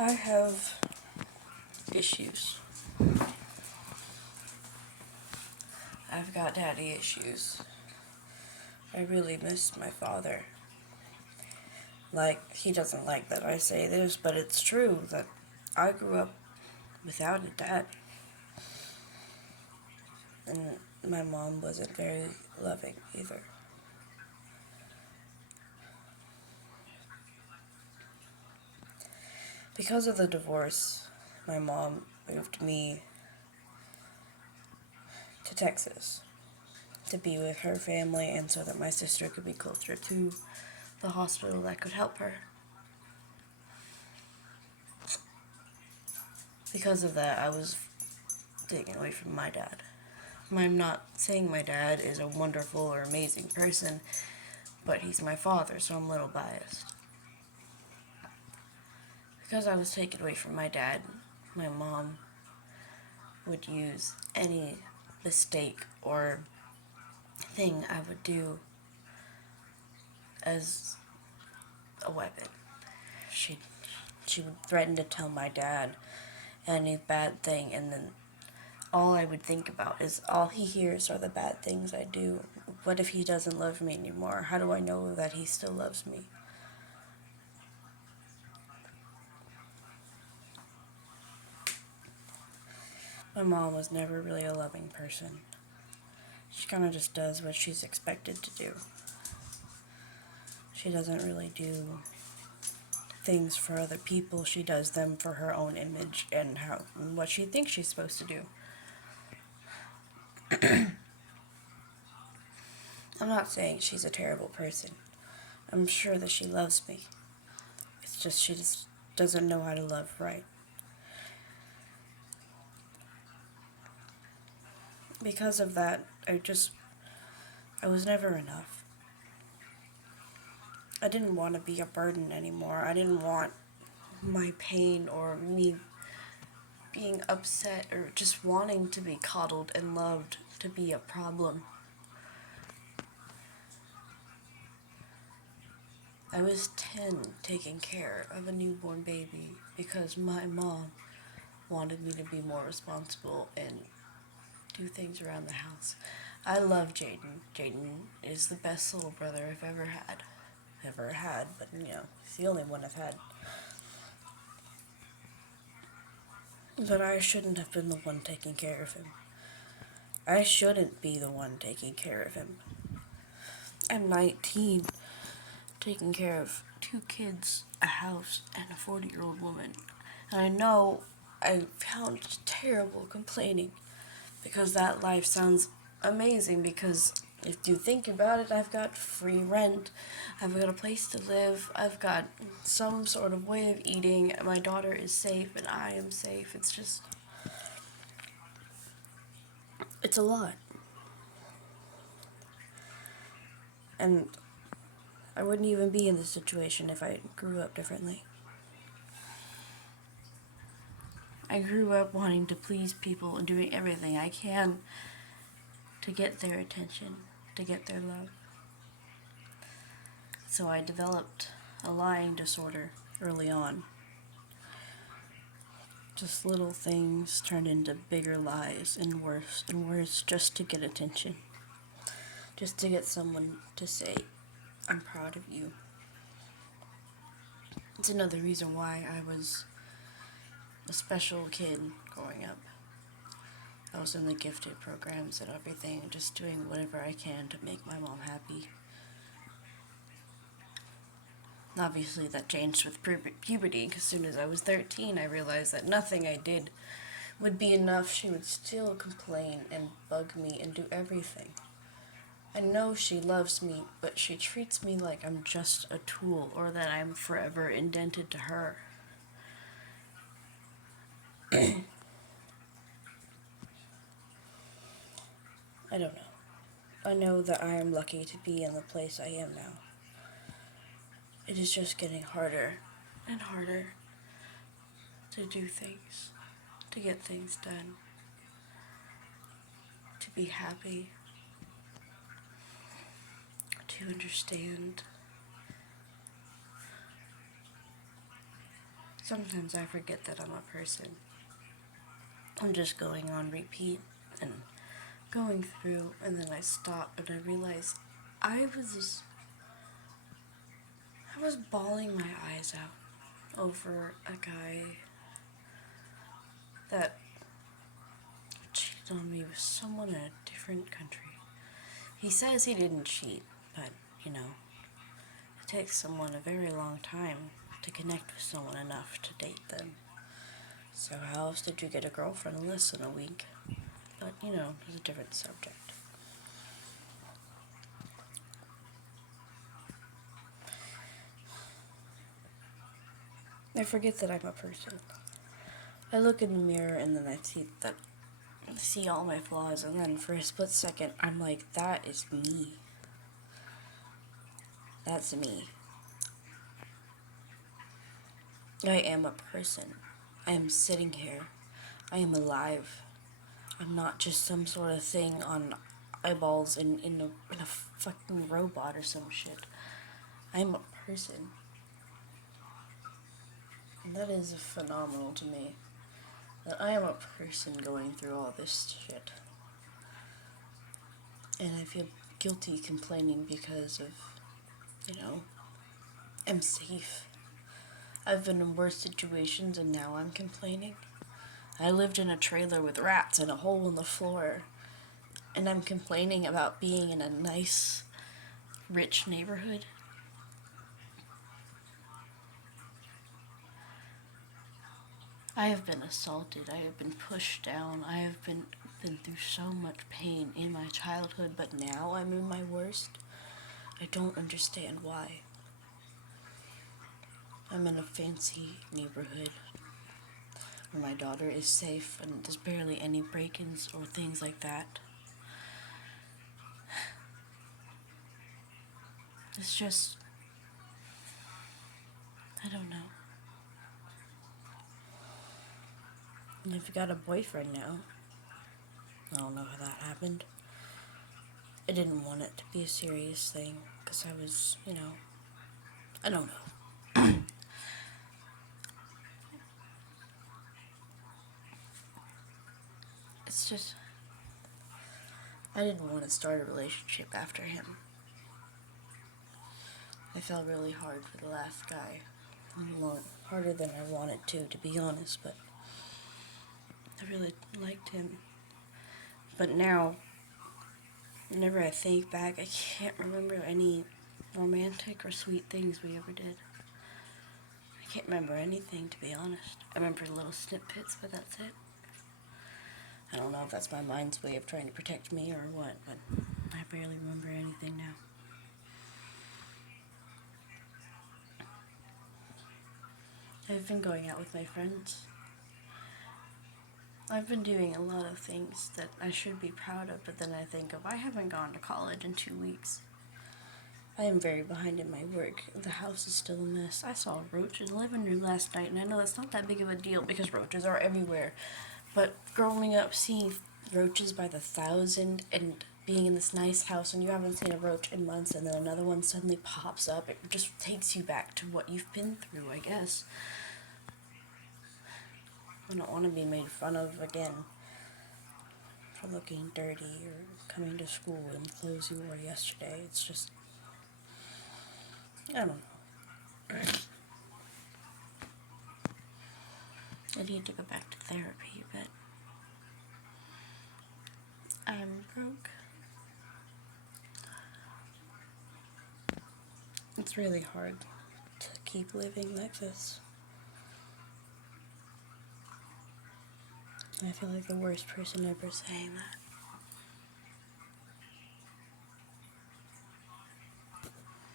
I have issues. I've got daddy issues. I really miss my father. Like, he doesn't like that I say this, but it's true that I grew up without a dad. And my mom wasn't very loving either. Because of the divorce, my mom moved me to Texas to be with her family and so that my sister could be closer to the hospital that could help her. Because of that, I was taken away from my dad. I'm not saying my dad is a wonderful or amazing person, but he's my father, so I'm a little biased. Because I was taken away from my dad, my mom would use any mistake or thing I would do as a weapon. She would threaten to tell my dad any bad thing, and then all I would think about is all he hears are the bad things I do. What if he doesn't love me anymore? How do I know that he still loves me? My mom was never really a loving person. She kind of just does what she's expected to do. She doesn't really do things for other people. She does them for her own image and what she thinks she's supposed to do. I'm not saying she's a terrible person. I'm sure that she loves me. It's just she just doesn't know how to love right. Because of that, I was never enough. I didn't want to be a burden anymore. I didn't want my pain or me being upset or just wanting to be coddled and loved to be a problem. I was 10 taking care of a newborn baby because my mom wanted me to be more responsible and do things around the house. I love Jaden. Jaden is the best little brother I've ever had. But he's the only one I've had. But I shouldn't have been the one taking care of him. I shouldn't be the one taking care of him. I'm 19, taking care of 2 kids, a house, and a 40-year-old woman. And I know I sound terrible complaining because that life sounds amazing because if you think about it, I've got free rent, I've got a place to live, I've got some sort of way of eating, my daughter is safe and I am safe. It's a lot. And I wouldn't even be in this situation if I grew up differently. I grew up wanting to please people and doing everything I can to get their attention, to get their love. So I developed a lying disorder early on. Just little things turned into bigger lies and worse just to get attention. Just to get someone to say, I'm proud of you. It's another reason why I was a special kid growing up. I was in the gifted programs and everything, just doing whatever I can to make my mom happy. Obviously, that changed with puberty, because as soon as I was 13, I realized that nothing I did would be enough. She would still complain and bug me and do everything. I know she loves me, but she treats me like I'm just a tool or that I'm forever indented to her. I don't know. I know that I am lucky to be in the place I am now. It is just getting harder and harder to do things, to get things done, to be happy, to understand, Sometimes I forget that I'm a person. I'm just going on repeat and going through, and then I stop and I realize I was bawling my eyes out over a guy that cheated on me with someone in a different country. He says he didn't cheat, but, you know, it takes someone a very long time to connect with someone enough to date them. So how else did you get a girlfriend in less than a week? But, you know, it's a different subject. I forget that I'm a person. I look in the mirror and then I see all my flaws, and then for a split second I'm like, that is me. That's me. I am a person. I am sitting here. I am alive. I'm not just some sort of thing on eyeballs in a fucking robot or some shit. I am a person. And that is phenomenal to me. That I am a person going through all this shit. And I feel guilty complaining because of, you know, I'm safe. I've been in worse situations and now I'm complaining. I lived in a trailer with rats and a hole in the floor. And I'm complaining about being in a nice, rich neighborhood. I have been assaulted. I have been pushed down. I have been through so much pain in my childhood, but now I'm in my worst. I don't understand why. I'm in a fancy neighborhood where my daughter is safe and there's barely any break-ins or things like that. It's just, I don't know. And I've got a boyfriend now. I don't know how that happened. I didn't want it to be a serious thing because I was, you know, I don't know. It's just, I didn't want to start a relationship after him. I fell really hard for the last guy. Harder than I wanted to be honest, but I really liked him. But now, whenever I think back, I can't remember any romantic or sweet things we ever did. I can't remember anything, to be honest. I remember little snippets, but that's it. I don't know if that's my mind's way of trying to protect me or what, but I barely remember anything now. I've been going out with my friends. I've been doing a lot of things that I should be proud of, but then I think of, I haven't gone to college in 2 weeks. I am very behind in my work. The house is still a mess. I saw a roach in the living room last night, and I know that's not that big of a deal because roaches are everywhere. But growing up, seeing roaches by the thousand and being in this nice house and you haven't seen a roach in months and then another one suddenly pops up, it just takes you back to what you've been through, I guess. I don't want to be made fun of again for looking dirty or coming to school in clothes you wore yesterday. It's just, I don't know. I need to go back to therapy, but I'm broke. It's really hard to keep living like this. I feel like the worst person ever saying that.